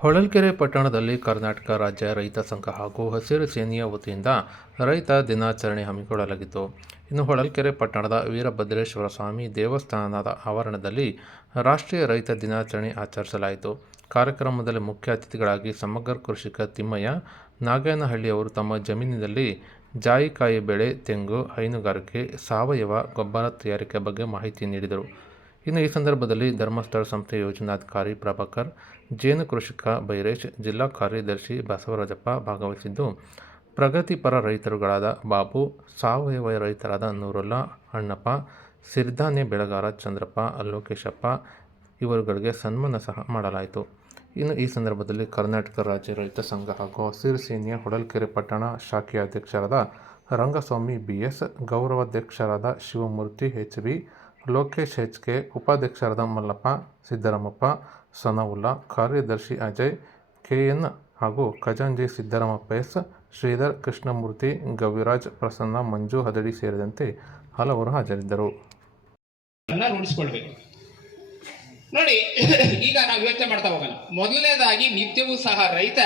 ಹೊಳಲ್ಕೆರೆ ಪಟ್ಟಣದಲ್ಲಿ ಕರ್ನಾಟಕ ರಾಜ್ಯ ರೈತ ಸಂಘ ಹಾಗೂ ಹಸಿರು ಸೇನೆಯ ವತಿಯಿಂದ ರೈತ ದಿನಾಚರಣೆ ಹಮ್ಮಿಕೊಳ್ಳಲಾಗಿತ್ತು. ಇನ್ನು ಹೊಳಲ್ಕೆರೆ ಪಟ್ಟಣದ ವೀರಭದ್ರೇಶ್ವರ ಸ್ವಾಮಿ ದೇವಸ್ಥಾನದ ಆವರಣದಲ್ಲಿ ರಾಷ್ಟ್ರೀಯ ರೈತ ದಿನಾಚರಣೆ ಆಚರಿಸಲಾಯಿತು. ಕಾರ್ಯಕ್ರಮದಲ್ಲಿ ಮುಖ್ಯ ಅತಿಥಿಗಳಾಗಿ ಸಮಗ್ರ ಕೃಷಿಕ ತಿಮ್ಮಯ್ಯ ನಾಗೇನಹಳ್ಳಿ ಅವರು ತಮ್ಮ ಜಮೀನಿನಲ್ಲಿ ಜಾಯಿಕಾಯಿ ಬೆಳೆ, ತೆಂಗು, ಹೈನುಗಾರಿಕೆ, ಸಾವಯವ ಗೊಬ್ಬರ ತಯಾರಿಕೆ ಬಗ್ಗೆ ಮಾಹಿತಿ ನೀಡಿದರು. ಇನ್ನು ಈ ಸಂದರ್ಭದಲ್ಲಿ ಧರ್ಮಸ್ಥಳ ಸಂಸ್ಥೆ ಯೋಜನಾಧಿಕಾರಿ ಪ್ರಭಾಕರ್, ಜೇನು ಕೃಷಿಕ ಬೈರೇಶ್, ಜಿಲ್ಲಾ ಕಾರ್ಯದರ್ಶಿ ಬಸವರಾಜಪ್ಪ ಭಾಗವಹಿಸಿದ್ದು, ಪ್ರಗತಿಪರ ರೈತರುಗಳಾದ ಬಾಬು, ಸಾವಯವ ರೈತರಾದ ನೂರುಲ್ಲಾ, ಅಣ್ಣಪ್ಪ, ಸಿರಿಧಾನ್ಯ ಬೆಳೆಗಾರ ಚಂದ್ರಪ್ಪ, ಲೋಕೇಶಪ್ಪ ಇವರುಗಳಿಗೆ ಸನ್ಮಾನ ಸಹ ಮಾಡಲಾಯಿತು. ಇನ್ನು ಈ ಸಂದರ್ಭದಲ್ಲಿ ಕರ್ನಾಟಕ ರಾಜ್ಯ ರೈತ ಸಂಘ ಹಾಗೂ ಹಸಿರು ಸೇನೆಯ ಹೊಳಲ್ಕೆರೆ ಪಟ್ಟಣ ಶಾಖೆಯ ಅಧ್ಯಕ್ಷರಾದ Rangaswamy BS, ಗೌರವಾಧ್ಯಕ್ಷರಾದ Shivamurthy HB, Lokesh HK, ಉಪಾಧ್ಯಕ್ಷರಾದ ಮಲ್ಲಪ್ಪ, ಸಿದ್ದರಾಮಪ್ಪ, ಸನಾವುಲ್ಲಾ, ಕಾರ್ಯದರ್ಶಿ ಅಜಯ್ KN ಹಾಗೂ ಖಜಾಂಜಿ ಸಿದ್ದರಾಮಪ್ಪ S, ಶ್ರೀಧರ್, ಕೃಷ್ಣಮೂರ್ತಿ, ಗವಿರಾಜ್, ಪ್ರಸನ್ನ, ಮಂಜು ಹದಡಿ ಸೇರಿದಂತೆ ಹಲವರು ಹಾಜರಿದ್ದರು. ನೋಡಿ, ಈಗ ನಾವು ಯೋಚನೆ ಮಾಡ್ತಾ ಹೋಗೋಣ. ಮೊದಲನೇದಾಗಿ ನಿತ್ಯವೂ ಸಹ ರೈತ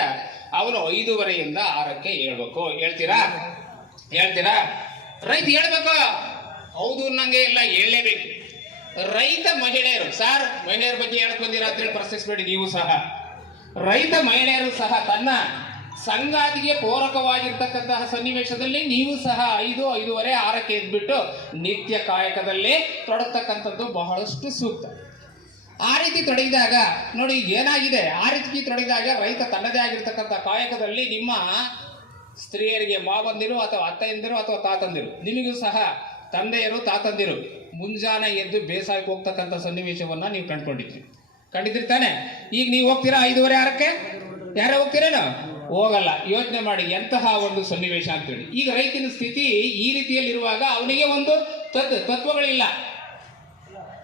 ಅವನು 5:30ಯಿಂದ 6ಕ್ಕೆ ಹೇಳ್ಬೇಕು. ಹೇಳ್ತೀರಾ ರೈತ ಹೇಳ್ಬೇಕು? ಹೌದು, ನಂಗೆ ಎಲ್ಲ ಹೇಳಲೇಬೇಕು. ರೈತ ಮಹಿಳೆಯರು, ಸರ್ ಮಹಿಳೆಯರ ಬಗ್ಗೆ ಹೇಳಕ್ ಬಂದಿರ ಅಂತೇಳಿ ಪ್ರಶ್ನಿಸಬೇಡಿ. ನೀವು ಸಹ ರೈತ ಮಹಿಳೆಯರು ಸಹ ತನ್ನ ಸಂಗಾತಿಗೆ ಪೂರಕವಾಗಿರ್ತಕ್ಕಂತಹ ಸನ್ನಿವೇಶದಲ್ಲಿ ನೀವು ಸಹ 5:30, 6ಕ್ಕೆ ಎದ್ಬಿಟ್ಟು ನಿತ್ಯ ಕಾಯಕದಲ್ಲಿ ತೊಡಗ್ತಕ್ಕಂಥದ್ದು ಬಹಳಷ್ಟು ಸೂಕ್ತ. ಆ ರೀತಿ ತೊಡಗಿದಾಗ ನೋಡಿ ಏನಾಗಿದೆ, ಆ ರೀತಿ ತೊಡಗಿದಾಗ ರೈತ ತನ್ನದೇ ಆಗಿರ್ತಕ್ಕಂಥ ಕಾಯಕದಲ್ಲಿ ನಿಮ್ಮ ಸ್ತ್ರೀಯರಿಗೆ ಮಾವಂದಿರು ಅಥವಾ ಅತ್ತೆಯಂದಿರು ಅಥವಾ ತಾತಂದಿರು, ನಿಮಗೂ ಸಹ ತಂದೆಯರು ತಾತಂದಿರು ಮುಂಜಾನೆ ಎದ್ದು ಬೇಸಾಯಕ್ಕೆ ಹೋಗ್ತಕ್ಕಂಥ ಸನ್ನಿವೇಶವನ್ನ ನೀವು ಕಂಡಿದ್ರಿ ತಾನೆ. ಈಗ ನೀವು ಹೋಗ್ತೀರಾ 5:30, 6ಕ್ಕೆ? ಯಾರೇ ಹೋಗ್ತೀರೇನೋ? ಹೋಗಲ್ಲ. ಯೋಚನೆ ಮಾಡಿ ಎಂತಹ ಒಂದು ಸನ್ನಿವೇಶ ಅಂತೇಳಿ. ಈಗ ರೈತನ ಸ್ಥಿತಿ ಈ ರೀತಿಯಲ್ಲಿರುವಾಗ ಅವನಿಗೆ ಒಂದು ತತ್ವಗಳಿಲ್ಲ.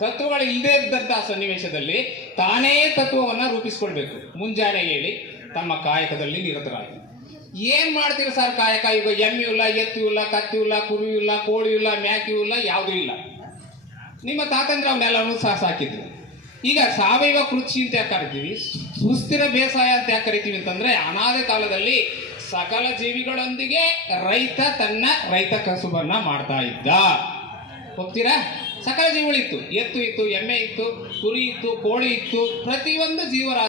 ತತ್ವಗಳು ಇಲ್ಲದೆ ಇದ್ದಂತಹ ಸನ್ನಿವೇಶದಲ್ಲಿ ತಾನೇ ತತ್ವವನ್ನ ರೂಪಿಸ್ಕೊಳ್ಬೇಕು. ಮುಂಜಾನೆ ಹೇಳಿ ತಮ್ಮ ಕಾಯಕದಲ್ಲಿ ನಿರತರಾಗಿ ಏನ್ ಮಾಡ್ತೀರಿ ಸರ್ ಕಾಯಕ? ಈಗ ಎಮ್ಮೆ ಇಲ್ಲ, ಎತ್ತು ಇಲ್ಲ, ಕತ್ತಿ ಇಲ್ಲ, ಕುರಿ ಇಲ್ಲ, ಕೋಳಿ ಇಲ್ಲ, ಮ್ಯಾಕಿ ಇಲ್ಲ, ಯಾವುದೂ ಇಲ್ಲ. ನಿಮ್ಮ ತಾತಂದ್ರೆ ಅವನ್ನೆಲ್ಲವೂ ಸಹ ಸಾಕಿದ್ರು. ಈಗ ಸಾವಯವ ಕೃಷಿ ಅಂತ ಯಾಕೆ ಕರಿತೀವಿ, ಸುಸ್ಥಿರ ಬೇಸಾಯ ಅಂತ ಯಾಕೆ ಕರಿತೀವಿ ಅಂತಂದ್ರೆ, ಅನಾದಿ ಕಾಲದಲ್ಲಿ ಸಕಲ ಜೀವಿಗಳೊಂದಿಗೆ ರೈತ ತನ್ನ ರೈತ ಕಸುಬನ್ನ ಮಾಡ್ತಾ ಇದ್ದ. ಹೋಗ್ತೀರಾ? ಸಕಲ ಜೀವಿಗಳಿತ್ತು. ಎತ್ತು ಇತ್ತು, ಎಮ್ಮೆ ಇತ್ತು, ಕುರಿ ಇತ್ತು, ಕೋಳಿ ಇತ್ತು, ಪ್ರತಿಯೊಂದು ಜೀವರಾಶಿ